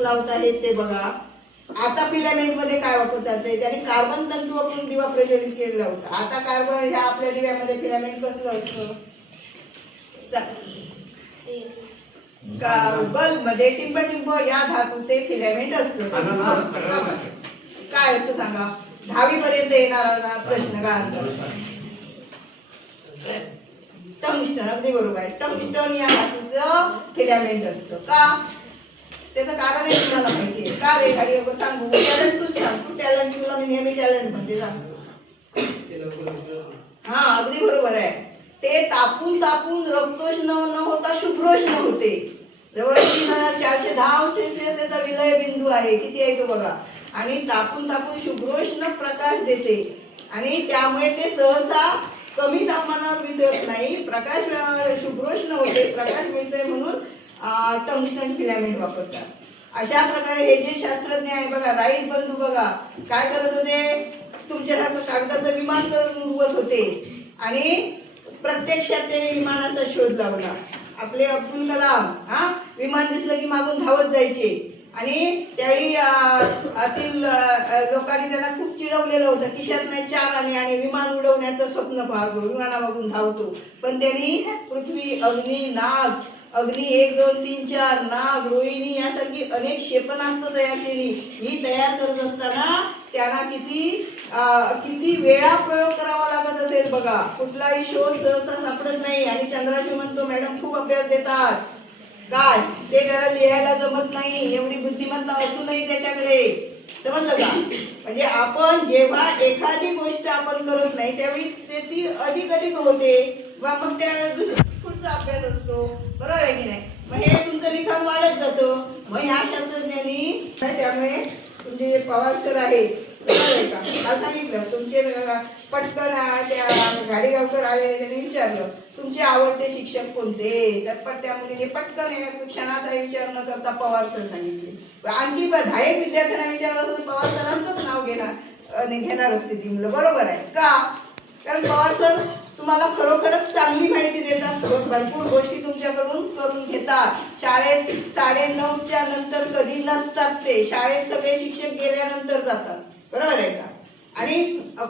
शोध लावता हे ते बघा. आता फिलामेंट मध्ये काय वापरतात ते त्यांनी कार्बन तंतू वापरून दिवा प्रज्वलित केलेला होता. आता कार्बन ह्या आपल्या दिव्यामध्ये फिलामेंट कसलं असतं? बल्ब मध्ये टिंब या धातूचे फिलामेंट असतं. काय असतं सांगा? 10वी पर्यंत येणारा प्रश्न काय? टंगस्टन. अगदी बरोबर आहे. टंगस्टन या धातूचं फिलामेंट असतं. का? त्याचं कारण आहे तुम्हाला माहिती आहे का? रे गाडी सांगू टॅलेंट तूच सांग. तू टॅलेंट तुला मी नेहमी टॅलेंट म्हणते सांग. हा अगदी बरोबर आहे. ते तापून तापून रक्तोष्ण न होता शुभ्रोष्ण होते. जवळ 3410 सेल्सिअस त्याचा विलय बिंदू आहे. किती आहे तो बघा. आणि तापून तापून शुभ्रोष्ण प्रकाश देते आणि त्यामुळे ते सहसा कमी तापमानावर वितळत नाही. प्रकाश शुभ्रोष्ण होते. प्रकाश मिळतोय म्हणून टंगस्टन फिलामेंट वापरतात. अशा प्रकारे हे जे शास्त्रज्ञ आहे बघा, राईट बंधू बघा काय करत होते? तुमच्यासारखं कागदाचं विमान करून उडवत होते आणि प्रत्यक्षात ते विमानाचा शोध लावला. आपले अब्दुल कलाम विमान दिसलं की मागून धावत जायचे आणि त्यावेळी आतील लोकांनी त्याला खूप चिडवलेलं होतं. खिशात नाही 4 आणि विमान उडवण्याचं स्वप्न पाहतो, विमानामागून धावतो. पण त्यांनी पृथ्वी, अग्नी, नाग, अग्नी 1 2 3 4, नाग, रोहिणी यासारखी अनेक क्षेपणास्त्र तयार केली. ही तयार करत असताना त्यांना किती वेळा प्रयोग करावा लागत असेल बघा. कुठलाही शोध सहसा सापडत नाही. आणि चंद्राशी म्हणतो मॅडम खूप अभ्यास देतात. काय ते त्याला लिहायला जमत नाही. एवढी बुद्धिमत्ता असूनही त्याच्याकडे. समजलं का? म्हणजे आपण जेव्हा एखादी गोष्ट आपण करत नाही त्यावेळी ती अधिक होते वा मग त्या पुढचा अभ्यास असतो. बरोबर आहे की नाही? मग हे तुमचं लिखाण वाढत जातं. मग ह्या शास्त्रज्ञांनी त्यामुळे तुमचे जे पवार सर आहे बरोबर आहे का? मला सांगितलं तुमचे पटकन त्या गाडीगावकर आले. त्यांनी विचारलं तुमचे आवडते शिक्षक कोणते? तर त्या मुलीने पटकन एक क्षणाचा विचार न करता पवार सर सांगितले. आणखी 10 एक विद्यार्थ्यांना विचारलं तर पवार सरांचंच नाव घेणार असते ती मुलं. बरोबर आहे का? कारण पवार सर तुम्हाला खरोखरच चांगली माहिती देतात. भरपूर गोष्टी तुमच्याकडून करून घेतात. शाळेत 9:30च्या नंतर कधी नसतात ते. शाळेत सगळे शिक्षक गेल्यानंतर जातात. बरोबर आहे का? आणि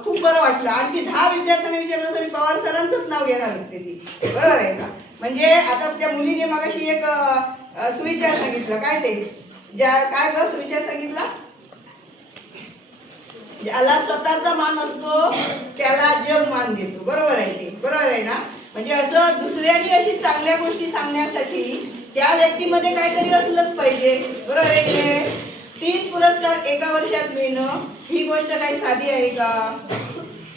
खूप बरं वाटलं. आणखी 10 विद्यार्थ्यांना विचारलं तरी पवार सरांचंच नाव घेणार असते ती. बरोबर आहे का? म्हणजे आता त्या मुलीने मगाशी एक सुविचार सांगितलं. काय ते काय ग सुविचार सांगितला? ज्याला स्वतःचा मान असतो त्याला जग मान देतो. बरोबर आहे ते? बरोबर आहे ना? म्हणजे असं दुसऱ्यांनी अशी चांगल्या गोष्टी सांगण्यासाठी त्या व्यक्तीमध्ये काहीतरी असलंच पाहिजे. बरोबर आहे की? 3 पुरस्कार एका वर्षात मिळणं ही गोष्ट काही साधी आहे का?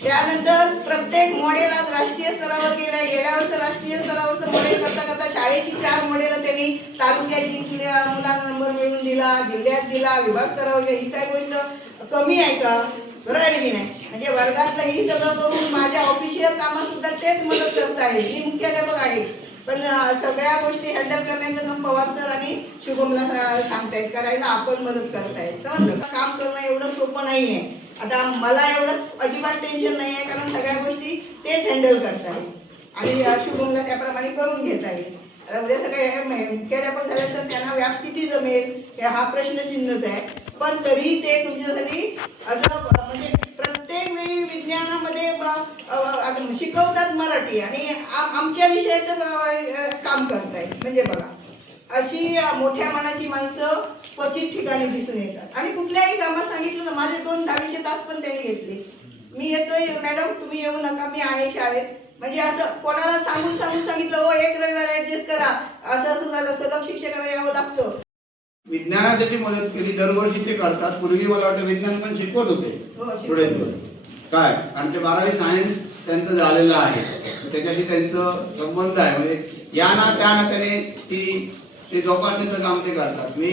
त्यानंतर प्रत्येक मॉडेल आज राष्ट्रीय स्तरावर गेलाय. गेल्या वर्षी राष्ट्रीय स्तरावरचं मॉडेल करता करता शाळेची 4 मॉडेल त्यांनी तालुक्यात जिंकल्या, मुलांना नंबर मिळवून दिला, जिल्ह्यात दिला, विभाग स्तरावर. ही काय गोष्ट कमी आहे का? बरोबर आहे की नाही? म्हणजे वर्गातलं ही सगळं करून माझ्या ऑफिशियल कामात सुद्धा तेच मदत करत आहे. मी मुख्याध्यापक आहे पण सगळ्या गोष्टी हँडल करण्याचं काम पवार सर आणि शुभमला सांगतायत करायला. आपण मदत करतायत. समजलं? काम करणं एवढं सोपं नाहीये. आता मला एवढं अजिबात टेन्शन नाही आहे कारण सगळ्या गोष्टी तेच हँडल करतायत आणि शुभमला त्याप्रमाणे करून घेत आहे. उद्या सगळे मुख्याध्यापक झाल्यानंतर त्यांना व्याप किती जमेल हा प्रश्नचिन्हच आहे. पण तरी ते तुमच्यासाठी असं म्हणजे प्रत्येक वेळी विज्ञानामध्ये शिकवतात मराठी आणि आमच्या विषयाचं काम करतायत. म्हणजे बघा अशी मोठ्या मनाची माणसं क्वचित ठिकाणी दिसून येतात. आणि कुठल्याही कामात सांगितलं ना, माझे 2 10वीचे तास पण त्यांनी घेतले. मी येतोय मॅडम तुम्ही येऊ नका मी आहे शाळेत. म्हणजे असं कोणाला सांगून सांगितलं हो एक रविवार ऍडजस्ट करा असं झालं. सलग शिक्षकांना यावं लागतं. विज्ञानासाठी मदत केली दरवर्षी ते करतात. पूर्वी मला वाटतं विज्ञान पण शिकवत होते थोडे दिवस काय. आणि ते 12वी सायन्स त्यांचं झालेलं आहे. त्याच्याशी त्यांचं संबंध आहे. म्हणजे या ना त्या नात्याने ते जोपासण्याचं काम ते करतात. मी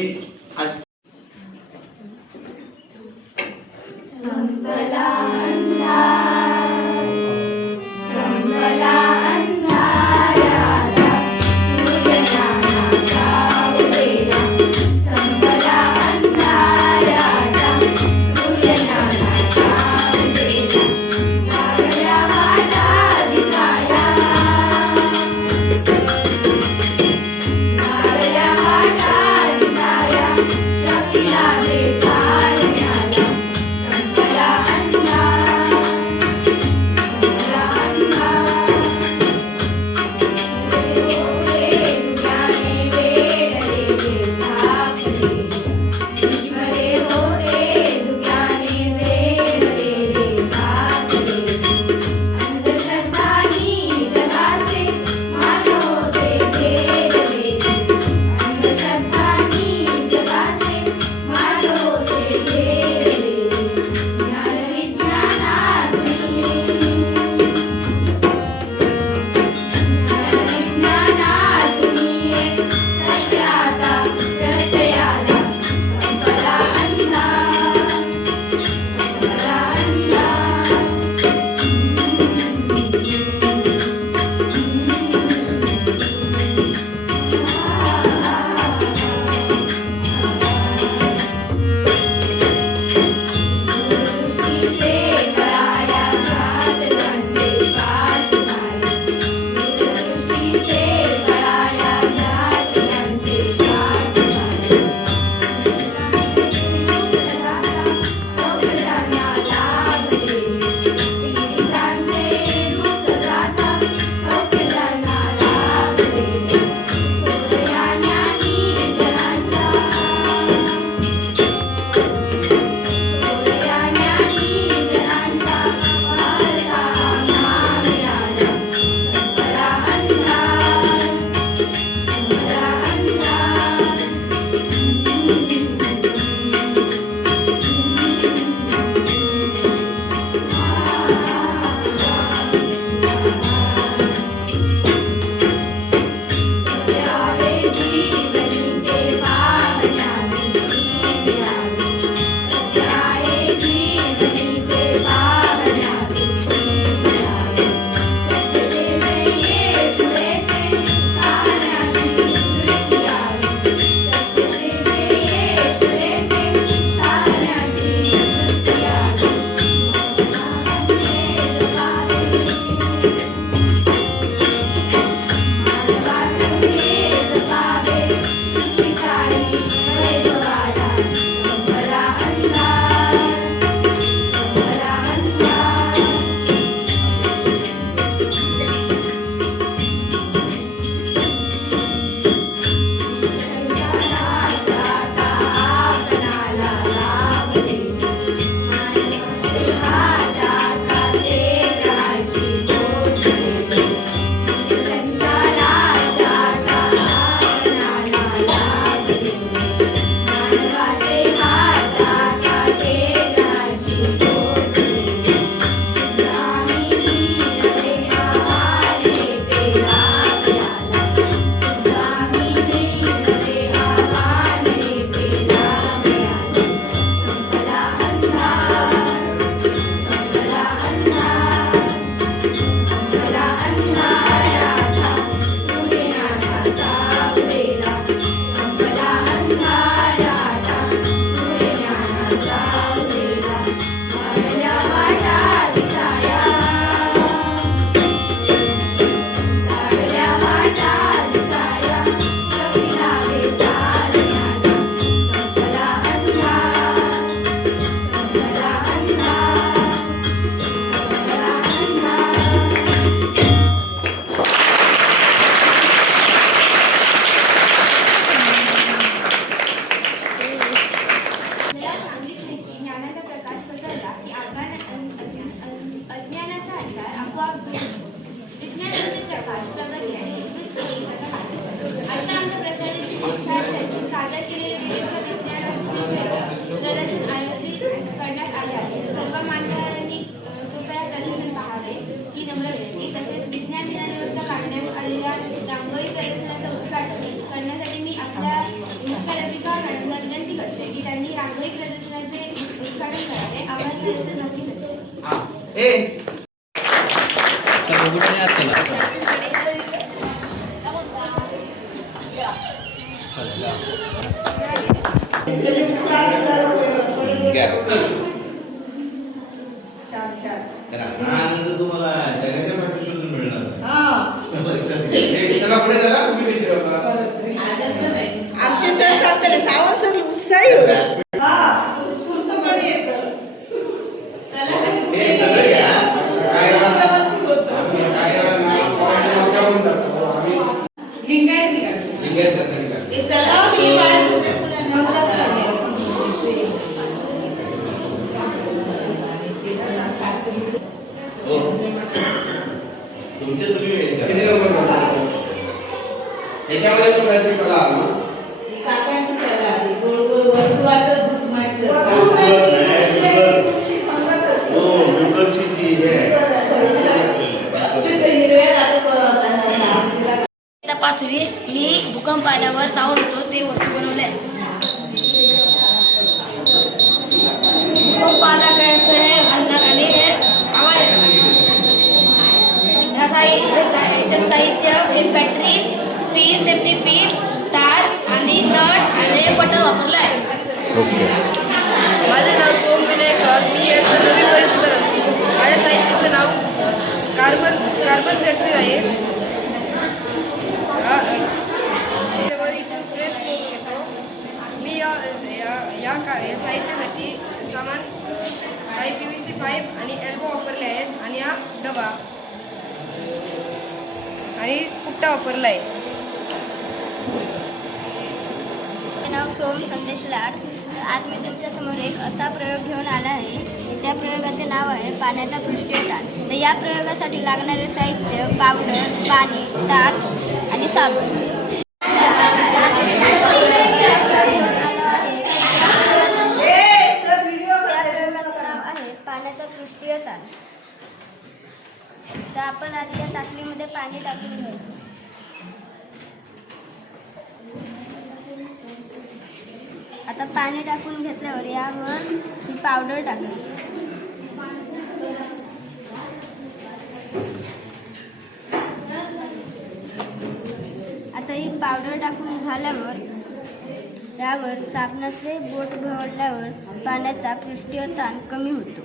सामूहिक प्रदर्शनाचे उद्घाटन करावे आम्हाला याचे नक्की भेटेल. हा ए छान छान. आनंद तुम्हाला जगाच्या पाठी शोधून मिळणार हा. चला पुढे चला तुम्ही विचारू का? आमचे सर सांगताना सावंत सर उत्साही होते. हा. उत्स्फूर्तपणे येतं. त्याला काही हे सगळं घ्या. काय करून जातो आम्ही लिंगायत निघाले. ते चला, ही बाळ दुसऱ्या मुलांना हो तुमचे तुम्ही वेळ किती करा. नंबर बोलतो? याच्यामध्ये पण काहीतरी कला आहे ना? काकांची कला आहे. गोल गोल वर्तुळातच घुसमटलं. वरून नाही, तुळशी पंगत हो होती. बिल्डरची ती हे तिथे हिरव्या दाखवतात. आता 5वी मी भूकंप आल्यावर साऊंड होतो ते वस्तू बनवले आहे. भूकंप आला कैसे हे हलणार आणि हे आवाज येणार. याच्यात साहित्य हे बॅटरी पिन सेफ्टी पिन तार आणि नट आणि बटन वापरलं आहे. माझे नाव सोम विनायक सावंत. मी एक नवी परिसर असतो. माझ्या साहित्याचं नाव कार्बन फॅक्टरी आहे. त्यावर इथून फ्रेश करून घेतो. मी या साहित्यासाठी सामान काही PVC पाईप आणि एल्बो वापरले आहेत आणि हा डबा आणि कुट्टा वापरला आहे. माझे नाव सोम संदेश लाड. आज मी तुमच्या समोर एक असा प्रयोग घेऊन आला आहे. त्या प्रयोगाचे नाव आहे पाण्याचा पृष्ठताण. तर या प्रयोगासाठी लागणारे साहित्य पावडर, पाणी, ताट आणि साबण. सर व्हिडिओ त्या प्रयोगाचं नाव आहे पाण्याचा पृष्ठीय ताण. तर आपण आधी या ताटलीमध्ये पाणी टाकून घ्यायचं. आता पाणी टाकून घेतल्यावर यावर ही पावडर टाकायची. आता ही पावडर टाकून झाल्यावर यावर साबणाचे बोट घोळल्यावर पाण्याचा पृष्ठीय ताण कमी होतो.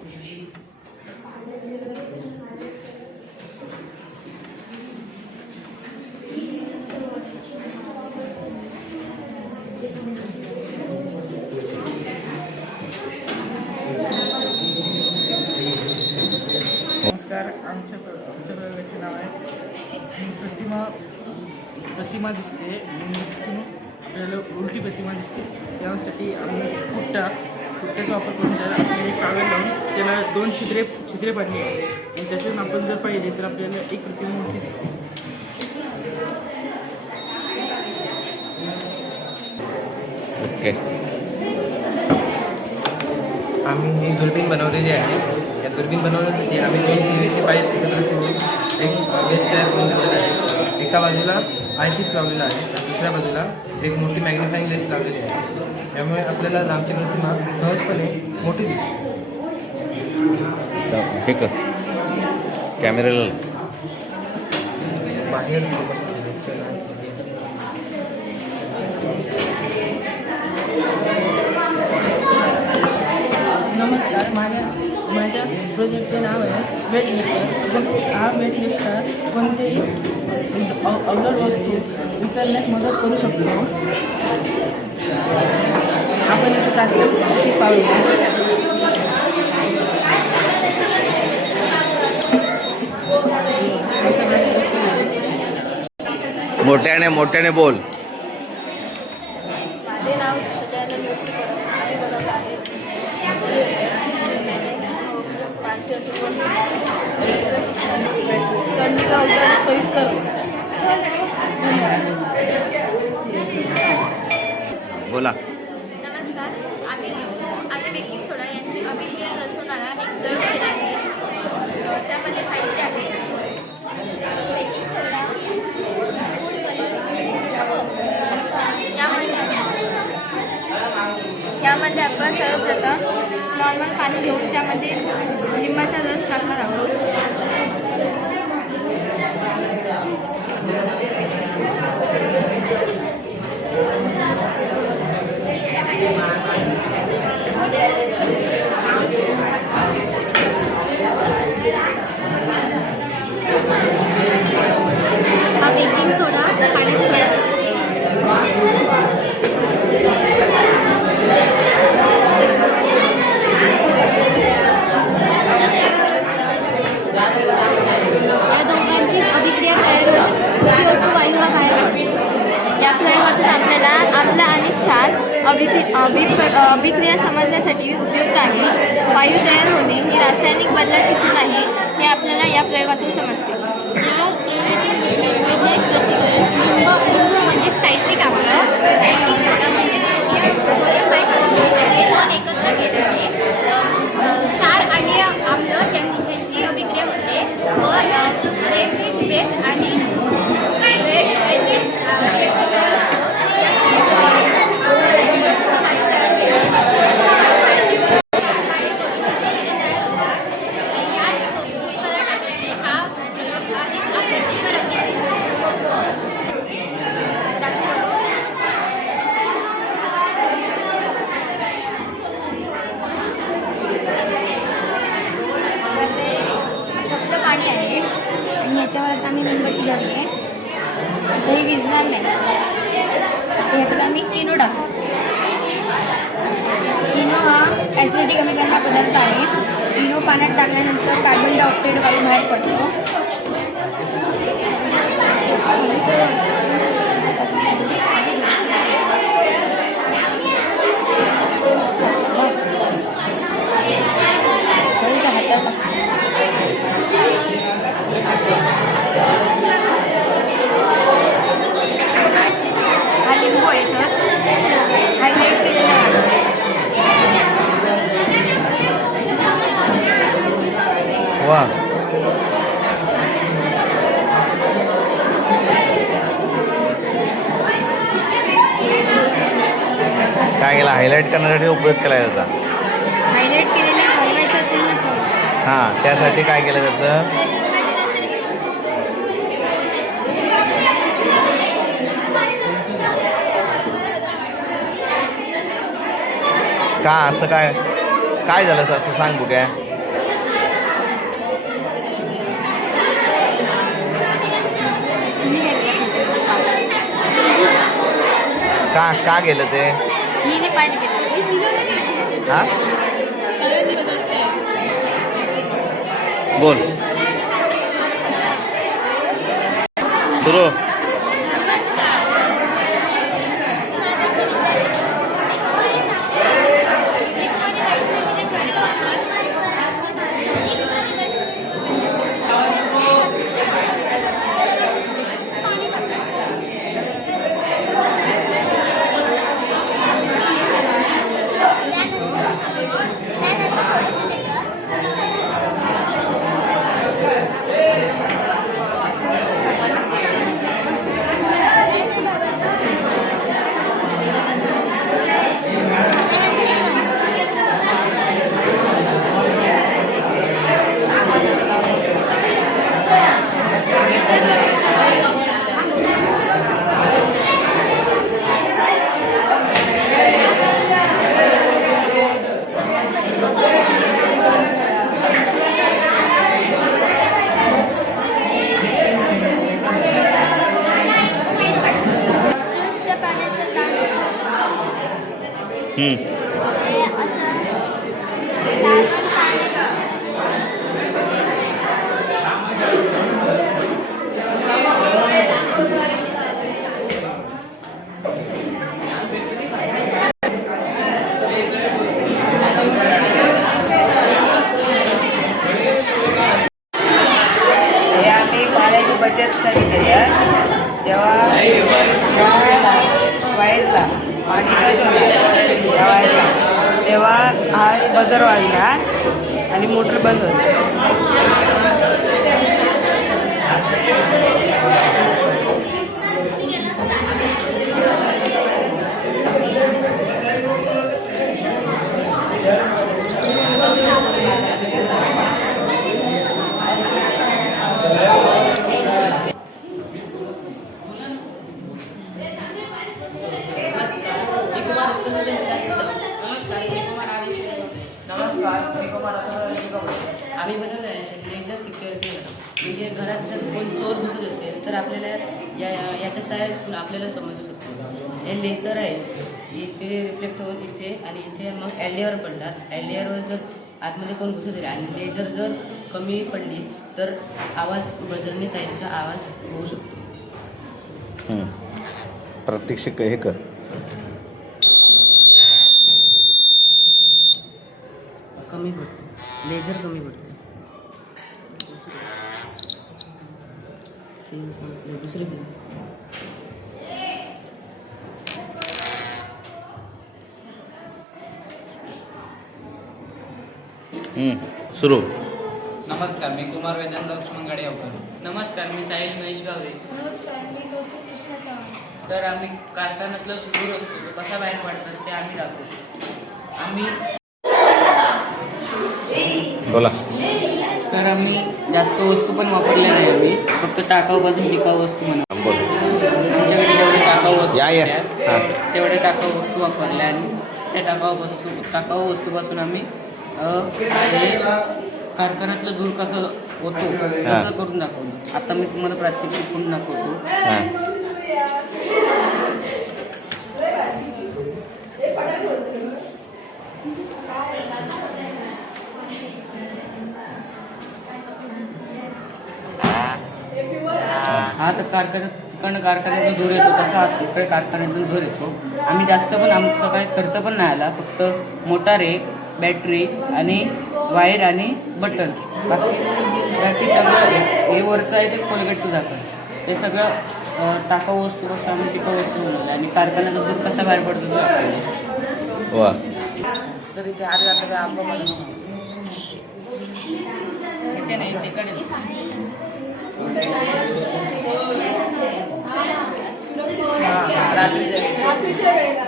नमस्कार. आमच्या प्रयोगाचे नाव आहे प्रतिमा दिसते. तिथून आपल्याला उलटी प्रतिमा दिसते. त्यासाठी आम्ही फुट्ट्याचा वापर करून त्याला आपण एक कागद लावून त्याला 2 छिद्रे पाडली आणि त्यातून आपण जर पाहिले तर आपल्याला एक प्रतिमा उलटी दिसते. ओके. आम्ही ही दुर्बीण बनवलेली आहे. या दुर्बीण बनवण्यासाठी आम्ही 2 PVC पाईप एकत्र करून एक बेस तयार करून दिलेला आहे. एका बाजूला आयपीस लावलेला आहे तर दुसऱ्या बाजूला एक मोठी मॅग्निफाईंग लेन्स लावलेली आहे. त्यामुळे आपल्याला लांबची प्रतिमा सहजपणे मोठी दिसते. हे कर कॅमेऱ्याला बाहेर नमस्कार. माझ्या प्रोजेक्टचे नाव आहे वेटलिफ्टर. हा वेटलिफ्टर कोणतेही अवजड वस्तू उचलण्यास मदत करू शकतो. आपण याची प्रात्यक्षिक पाहूया. मोठ्याने बोल. माझे नाव सजायला नियुक्त करून आम्ही बनवलं आहे. कर्णिका उचलणे सोयीस्कर बोला. नमस्कार. आम्ही बेकिंग सोडा यांची अभिनय रचून आणा एक जड केला. त्यामध्ये साहित्य आहे बेकिंग सोडा, फूड कलर, यामध्ये आपण आपण सर्वप्रथम नॉर्मल पाणी घेऊन त्यामध्ये लिंबाचा रस टाकणार आहोत. हा बेकिंग सोडा पाण्यात घालायचा. या दोघांची अभिक्रिया तयार होऊन CO2 वायू हा बाहेर पडतो. या प्रयोगातून आपल्याला आम्ल आणि क्षार अभिक्रिया समजण्यासाठी उपयुक्त आहे. वायू तयार होणे ही रासायनिक बदलाची खूण आहे हे आपल्याला या प्रयोगातून समजते. या प्रयोगातील वैज्ञानिक दृष्टिकोन लिंब म्हणजे सायट्रिक आम्ल, बेकिंग सोडा म्हणजे सोडियम बायकार्बोनेट हे दोन एकत्र केल्याने क्षार आणि आम्ल त्यांची अभिक्रिया होते व बेसिक बेस आणि पाणी आहे आणि याच्यावर आता आम्ही मेणबत्ती घालते. हे विझणार नाही. ह्याच्यात आम्ही इनो टाकू. इनो हा ॲसिडिटी कमी करणारा पदार्थ आहे. इनो पाण्यात टाकल्यानंतर कार्बन डायऑक्साईड वायू बाहेर पडतो. हा लिंबू आहे सर, हायलाईट केलेला आहे. वा काय केला हायलाईट करण्यासाठी उपयोग केला त्याचा. हायलाईट केलेलं हलवायचं असेल ना सर. हां त्यासाठी काय केलं त्याचं. का असं काय काय झालं असं सांग बघ्या. का गेलं ते. मी पाणी केलं. हां बोल सुरू. बचतसाठी केल्या जेव्हा वायरला पाणी टच होणार त्या वायरला तेव्हा हा बजर वाजला आणि मोटर बंद होते. आम्ही बनवलं आहे लेझर सिक्युरिटी म्हणजे घरात जर कोण चोर घुसत असेल तर आपल्याला याच्या सहाय्यातून आपल्याला समजू शकतो. हे लेझर आहे इथे रिफ्लेक्ट होऊन इथे आणि इथे मग LDR पडणार. LDRवर जर आतमध्ये कोण घुसत आहे आणि लेझर जर कमी पडली तर आवाज बजरने साईडचा आवाज होऊ शकतो. प्रात्यक्षिक हे कर. कमी पडते लेझर कमी पडते. दुसरी सुरू. नमस्कार, मी कुमार वेदांत लक्ष्मण गाडेगावकर. नमस्कार, मी साहिल महेश गावरे. नमस्कार, मी कौस्तुभ कृष्ण चव्हाण. तर आम्ही कारखान्यातलं दूर असतो तो कसा बाहेर पडतात ते आम्ही दाखवतो. आम्ही बोला. तर आम्ही जास्त वस्तू पण वापरल्या नाही. आम्ही फक्त टाकाऊपासून टिकाऊ वस्तू म्हणा बोल. तुमच्याकडे जेवढे टाकाऊ वस्तू या. होत्या, हां. तेवढे टाकाऊ वस्तू वापरल्या आणि त्या टाकाऊ वस्तूपासून आम्ही हे कारखान्यातलं धूर कसं होतो तसं करून दाखवतो. आता मी तुम्हाला प्रात्यक्षिक करून दाखवतो. हां. हा तर कारखान्यातून धूर येतो तसा इकडे कारखान्यातून धूर येतो. आम्ही जास्त पण आमचा काही खर्च पण नाही आला. फक्त मोटार आहे, बॅटरी आणि वायर आणि बटन. बाकी सगळं हे वरचं आहे ते कोलगेटचं जातं. ते सगळं टाकाऊ वस्तूपासून आम्ही टिकाऊ वस्तू बनवलं आणि कारखान्याचा धूर कसा बाहेर पडतो तो दाखवला. वा. तर इथे आज आता काय आपण इथे नाही तिकडे रात्रीच्या वेळेला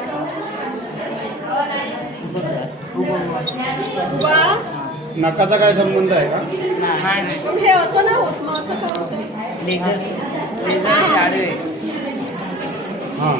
नकाचा काय संबंध आहे का? नाही हे असं नाही होत मग असं का होतं? लेझर आडवे हां.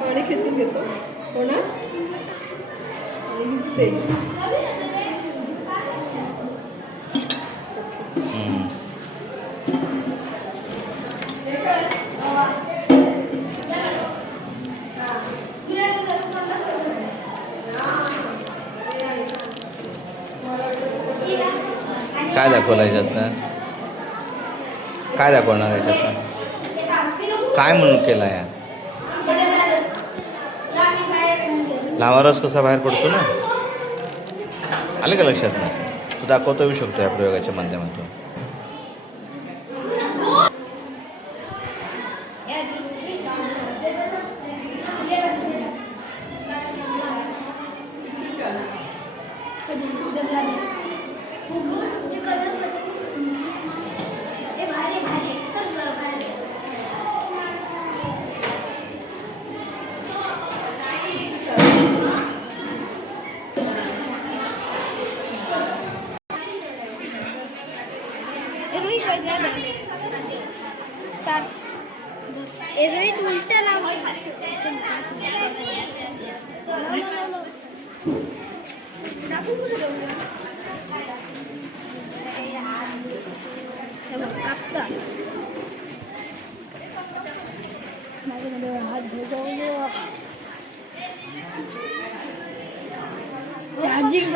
पाणी खेचून घेतो हो ना आणि भिजते. काय दाखवलं याच्यातनं? काय दाखवणार याच्यातनं? काय म्हणून केलं या? लावा रस कसा बाहेर पडतो ना, आलं का लक्षात? ना तो दाखवता येऊ शकतो या प्रयोगाच्या माध्यमातून. चार्जिंग